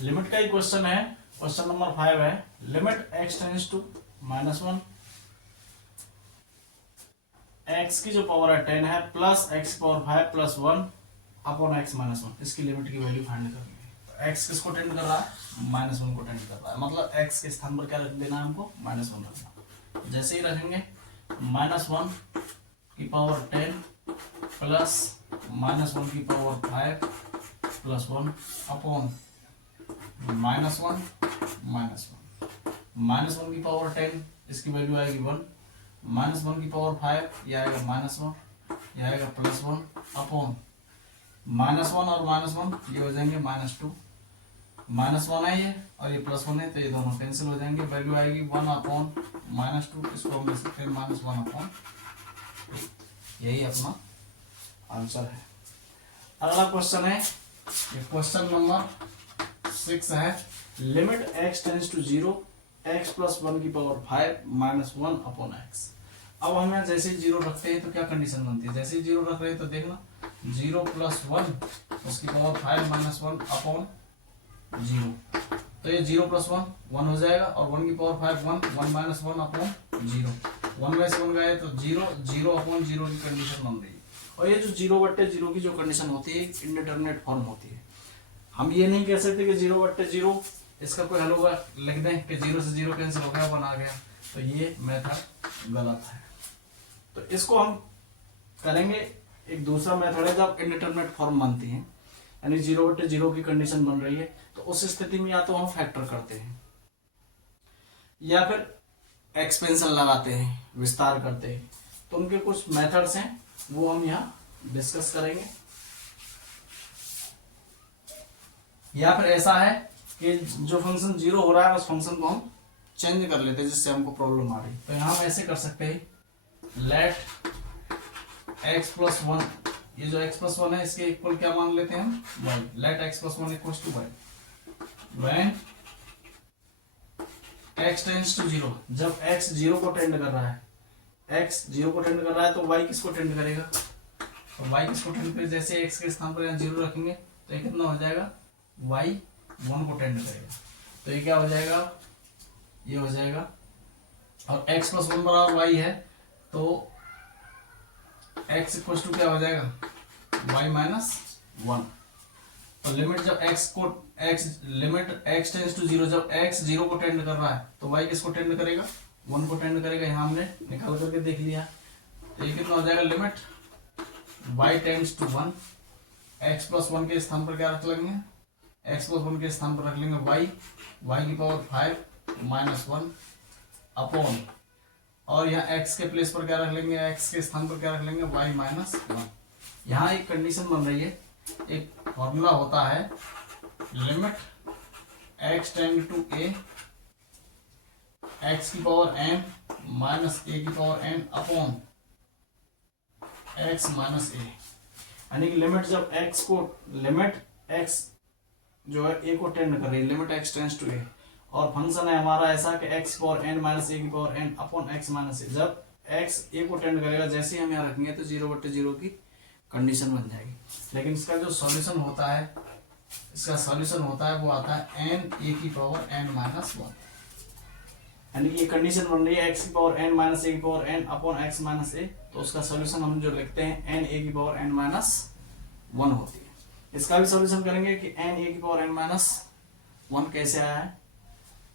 Limit का ही question है। क्वेश्चन नंबर 5 है, limit x tends to -1, x की जो पावर है 10 है plus x power 5 plus 1 upon x minus 1, इसकी लिमिट की वैल्यू फाइंड करनी है। तो x किसको टेंड कर रहा है? -1 को टेंड कर रहा है, मतलब x के स्थान पर क्या रख देना है हमको? -1 रखना। जैसे ही रखेंगे -1 की पावर 10 प्लस -1 की पावर 5 प्लस 1 अपॉन -1 -1 की पावर 10, इसकी वैल्यू आएगी 1, -1 की पावर 5 ये आएगा -1, ये आएगा +1 अपॉन -1 और -1 ये हो जाएंगे -2, -1 है ये और ये +1 है तो ये दोनों कैंसिल हो जाएंगे। वैल्यू आएगी 1 अपॉन -2, इसको हम लिख सकते हैं -1 अपॉन 2। यही अपना आंसर है। अगला क्वेश्चन है, ये क्वेश्चन नंबर 6 है, limit x tends to 0, x plus 1 की पावर 5 -1 अपॉन x। अब हम यहाँ जैसे ही 0 रखते हैं तो क्या कंडीशन बनती है? जैसे ही 0 रख रहे हैं तो देखना 0 प्लस 1 उसकी पावर 5 -1 अपॉन 0, तो ये 0 प्लस 1 हो जाएगा और 1 की पावर 5 1 -1 अपॉन 0, 1 में से 1 गए तो 0 अपॉन 0 की कंडीशन बन रही है। और ये जो 0/0 की जो कंडीशन होती है इंडिटरमिनेट फॉर्म होती है। हम ये नहीं कह सकते कि 0/0 इसका कोई हल होगा, लिख दें कि 0 से 0 कैंसिल हो गया 1 आ गया, तो ये मेथड गलत है। तो इसको हम करेंगे, एक दूसरा मेथड है जब इंडिटरमिनेट फॉर्म बनती है, यानी 0/0 की कंडीशन बन रही है, तो उस स्थिति में या तो हम फैक्टर करते हैं या फिर एक्सपेंशन लगाते हैं, विस्तार करते हैं। तो उनके कुछ मेथड्स हैं वो हम यहाँ डिस्कस करेंगे। या फिर ऐसा है कि जो फंक्शन 0 हो रहा है उस फंक्शन को हम चेंज कर लेते हैं जिससे हमको प्रॉब्लम आ रही है। तो यहाँ हम ऐसे कर सकते हैं, लेट x प्लस 1, ये जो x प्लस 1 है इसके इक्वल क्या मान लेते हैं हम? y। Let x plus 1 equals to y when x tends to 0, जब x 0 को टेंड कर रहा है, x 0 को टेंड कर रहा है तो y किसको टेंड करेगा? तो y किसको टेंड करेगा? जैसे x के स्थान पर यहाँ 0 रखेंगे तो ये कितना हो जाएगा? y 1 को टेंड करेगा, तो ये क्या हो जाएगा? ये हो जाएगा, और x प्लस 1 बराबर y है तो x इक्वल्स टू क्या हो जाएगा? y minus 1। तो लिमिट जब लिमिट x टेंड्स टू 0, जब x 0 को टेंड कर रहा है तो y किसको टेंड करेगा? 1 को टेंड करेगा। यहाँ हमने निकाल करके देख लिया, तो ये कितना हो जाएगा? Limit y tends to 1, x plus 1 के स्थान पर क्या रख लेंगे? x प्लस 1 के स्थान पर रख लेंगे y की पावर 5 -1 अपॉन, और यहाँ x के प्लेस पर क्या रख लेंगे? x के स्थान पर क्या रख लेंगे? y minus 1। यहाँ एक कंडीशन बन रही है, एक फॉर्मूला होता है, limit x tend to a, x की पावर n माइनस a की power n upon x minus a। यानी कि लिमिट जब लिमिट x जो है a को टेंड कर रही है, limit x tends to a, और फंक्शन है हमारा ऐसा कि x की पावर n माइनस a की power n upon x minus a। जब x a को टेंड करेगा, जैसे ही हम यहाँ रखेंगे तो 0/0 की कंडीशन बन जाएगी। लेकिन इसका जो सॉल्यूशन होता है, वो आता है n a की पावर n माइनस 1, यानी कि ये कंडीशन बन रही है x की पावर n माइनस a की power n upon x minus a, तो उसका सॉल्यूशन हम जो लिखते हैं n a की पावर n माइनस 1 होती है। इसका भी सॉल्यूशन करेंगे कि n a की पावर n माइनस 1 कैसे आया है,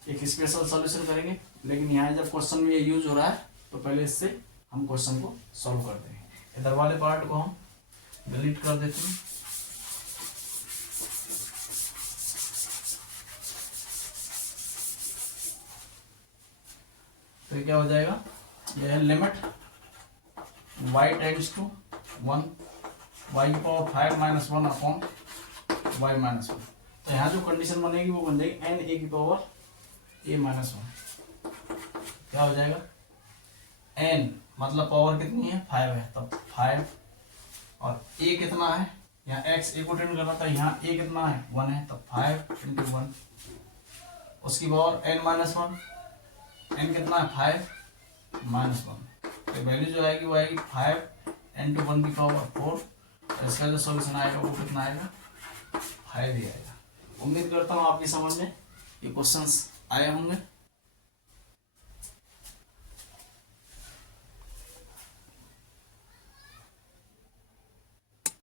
एक स्पेशल सॉल्यूशन करेंगे। लेकिन यहाँ जब क्वेश्चन में ये यूज हो रहा है तो पहले इससे हम क्वेश्चन को सॉल्व करते हैं। इधर वाले पार्ट को हम डिलीट कर देते हैं। तो क्या हो जाएगा? यह है limit y tends to 1, y की पावर 5 -1 अपॉन y माइनस 1। तो यहाँ जो कंडीशन बनेगी वो बन जाएगी n a की पावर a माइनस 1। क्या हो जाएगा? n मतलब पावर कितनी है? 5 है, तब 5, और a कितना है? यहाँ x a को टेंड कर रहा था, यहाँ a कितना है? 1 है, तब 5 × 1, उसकी पावर n माइनस 1, n कितना है? 5 माइनस 1, तो वैल्यू जो आएगी वो आएगी 5 × 1 की पावर 4। इसका जो सॉल्यूशन आएगा वो कितना आएगा? 5 ही आएगा। उम्मीद करता हूँ आपकी समझ में ये क्वेश्चंस आए होंगे।